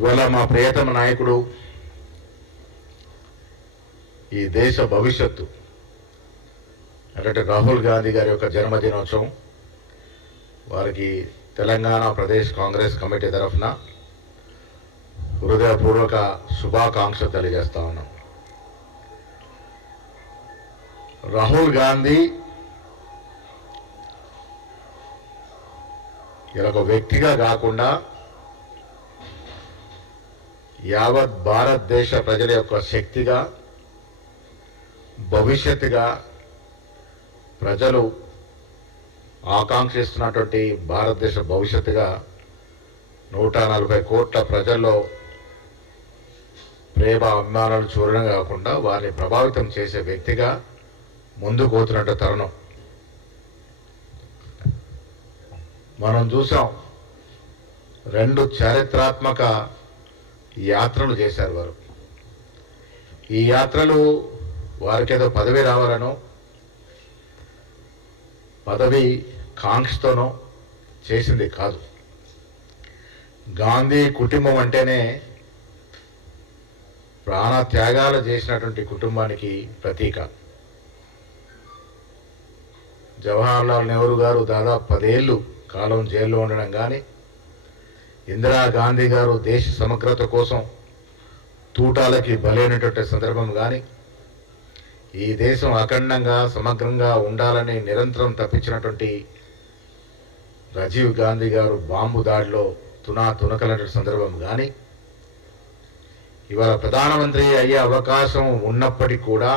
ఇవాళ మా ప్రియతమ నాయకుడు ఈ దేశ భవిష్యత్తు అంటే రాహుల్ గాంధీ గారి యొక్క జన్మదినోత్సవం వారికి తెలంగాణ ప్రదేశ్ కాంగ్రెస్ కమిటీ తరఫున హృదయపూర్వక శుభాకాంక్షలు తెలియజేస్తా ఉన్నాం. రాహుల్ గాంధీ ఇలా ఒక వ్యక్తిగా కాకుండా యావత్ భారతదేశ ప్రజల యొక్క శక్తిగా, భవిష్యత్తుగా ప్రజలు ఆకాంక్షిస్తున్నటువంటి భారతదేశ భవిష్యత్తుగా 140 కోట్ల ప్రజల్లో ప్రేమ అభిమానాలు చూడడం కాకుండా వారిని ప్రభావితం చేసే వ్యక్తిగా ముందుకు పోతున్నట్టు తరుణం మనం చూసాం. 2 చారిత్రాత్మక యాత్రలు చేశారు వారు. ఈ యాత్రలు వారికేదో పదవి రావాలనో పదవి కాంక్షతోనో చేసింది కాదు. గాంధీ కుటుంబం అంటేనే ప్రాణ త్యాగాలు చేసినటువంటి కుటుంబానికి ప్రతీక. జవహర్లాల్ నెహ్రూ గారు దాదాపు 10 ఏళ్ళు కాలం జైల్లో ఉండడం కానీ, ఇందిరాగాంధీ గారు దేశ సమగ్రత కోసం తూటాలకి బలైనటువంటి సందర్భం కానీ, ఈ దేశం అఖండంగా సమగ్రంగా ఉండాలని నిరంతరం తప్పించినటువంటి రాజీవ్ గాంధీ గారు బాంబు దాడిలో తునకలైన సందర్భం కానీ, ఇవాళ ప్రధానమంత్రి అయ్యే అవకాశం ఉన్నప్పటికీ కూడా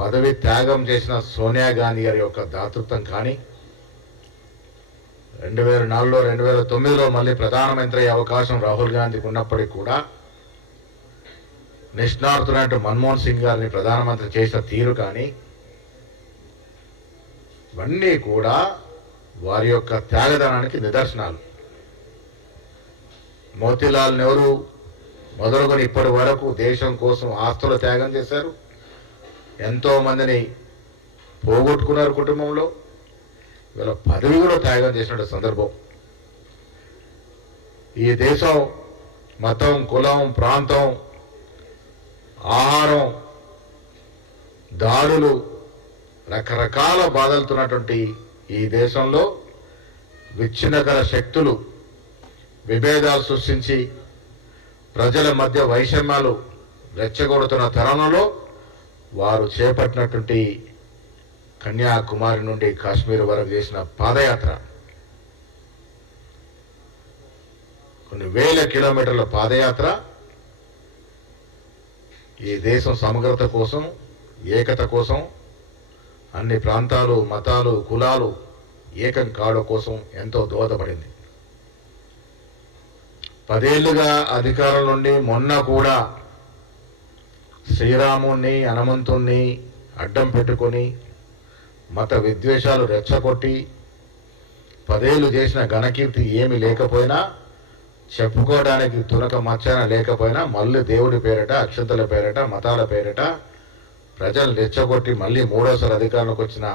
పదవి త్యాగం చేసిన సోనియా గాంధీ గారి యొక్క దాతృత్వం కానీ, 2004లో 2009లో మళ్ళీ ప్రధానమంత్రి అయ్యే అవకాశం రాహుల్ గాంధీకి ఉన్నప్పటికీ కూడా నిష్ణాతులైన మన్మోహన్ సింగ్ గారిని ప్రధానమంత్రి చేసిన తీరు కానీ, ఇవన్నీ కూడా వారి యొక్క త్యాగదనానికి నిదర్శనాలు. మోతీలాల్ నెహ్రూ మొదలుకొని ఇప్పటి వరకు దేశం కోసం ఆస్తుల త్యాగం చేశారు. ఎంతో మందిని పోగొట్టుకున్నారు కుటుంబంలో. వీళ్ళ పదవి కూడా త్యాగం చేసిన సందర్భం. ఈ దేశం మతం, కులం, ప్రాంతం, ఆహారం, దాడులు, రకరకాల బాధలుతున్నటువంటి ఈ దేశంలో విచ్ఛిన్నకర శక్తులు విభేదాలు సృష్టించి ప్రజల మధ్య వైషమ్యాలు రెచ్చగొడుతున్న తరుణంలో వారు చేపట్టినటువంటి కన్యాకుమారి నుండి కాశ్మీర్ వరకు చేసిన పాదయాత్ర, కొన్ని వేల కిలోమీటర్ల పాదయాత్ర ఈ దేశం సమగ్రత కోసం, ఏకత కోసం, అన్ని ప్రాంతాలు, మతాలు, కులాలు ఏకం కావడం కోసం ఎంతో దోహదపడింది. 10 ఏళ్లుగా అధికారం నుండి మొన్న కూడా శ్రీరాముణ్ణి, హనుమంతుణ్ణి అడ్డం పెట్టుకొని మత విద్వేషాలు రెచ్చగొట్టి 10 ఏళ్ళు చేసిన ఘనకీర్తి ఏమీ లేకపోయినా, చెప్పుకోవడానికి తునక మచ్చన లేకపోయినా, మళ్ళీ దేవుడి పేరిట, అక్షంతల పేరిట, మతాల పేరిట ప్రజలు రెచ్చగొట్టి మళ్ళీ 3వసారి అధికారంలోకి వచ్చిన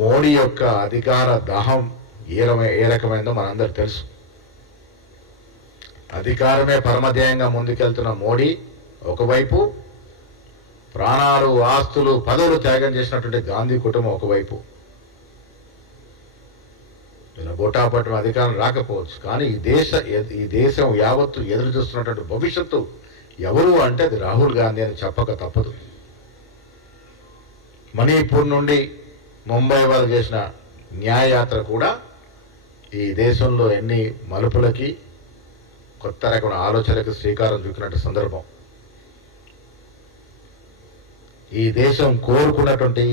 మోడీ యొక్క అధికార దాహం ఏ రకమైందో మనందరూ తెలుసు. అధికారమే పరమధ్యేయంగా ముందుకెళ్తున్న మోడీ ఒకవైపు, ప్రాణాలు, ఆస్తులు, పదవులు త్యాగం చేసినటువంటి గాంధీ కుటుంబం ఒకవైపు. ఇలా బోటాపట్టిన అధికారం రాకపోవచ్చు, కానీ ఈ దేశం యావత్తు ఎదురు చూస్తున్నటువంటి భవిష్యత్తు ఎవరు అంటే అది రాహుల్ గాంధీ అని చెప్పక తప్పదు. మణిపూర్ నుండి ముంబై వరకు చేసిన న్యాయయాత్ర కూడా ఈ దేశంలో ఎన్ని మలుపులకి, కొత్త రకమైన ఆలోచనలకు శ్రీకారం చుట్టినట్టు సందర్భం. ఈ దేశం కోరుకున్నటువంటి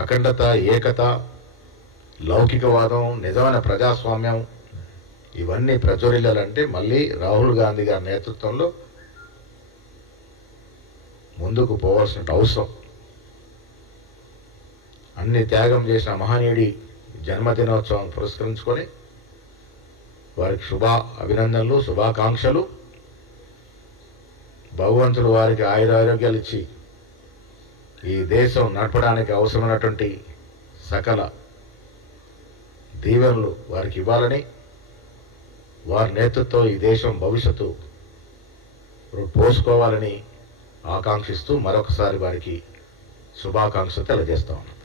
అఖండత, ఏకత, లౌకికవాదం, నిజమైన ప్రజాస్వామ్యం ఇవన్నీ ప్రజ్వరిల్లాలంటే మళ్ళీ రాహుల్ గాంధీ గారి నేతృత్వంలో ముందుకు పోవాల్సిన అవసరం. అన్ని త్యాగం చేసిన మహనీయుడి జన్మదినోత్సవం పురస్కరించుకొని వారికి అభినందనలు, శుభాకాంక్షలు. భగవంతుడు వారికి ఆయురారోగ్యాలు ఇచ్చి ఈ దేశం నడపడానికి అవసరమైనటువంటి సకల దీవెనలు వారికి ఇవ్వాలని వారి నేతృత్వం ఈ దేశం భవిష్యత్తు పోసుకోవాలని ఆకాంక్షిస్తూ మరొకసారి వారికి శుభాకాంక్షలు తెలియజేస్తాను.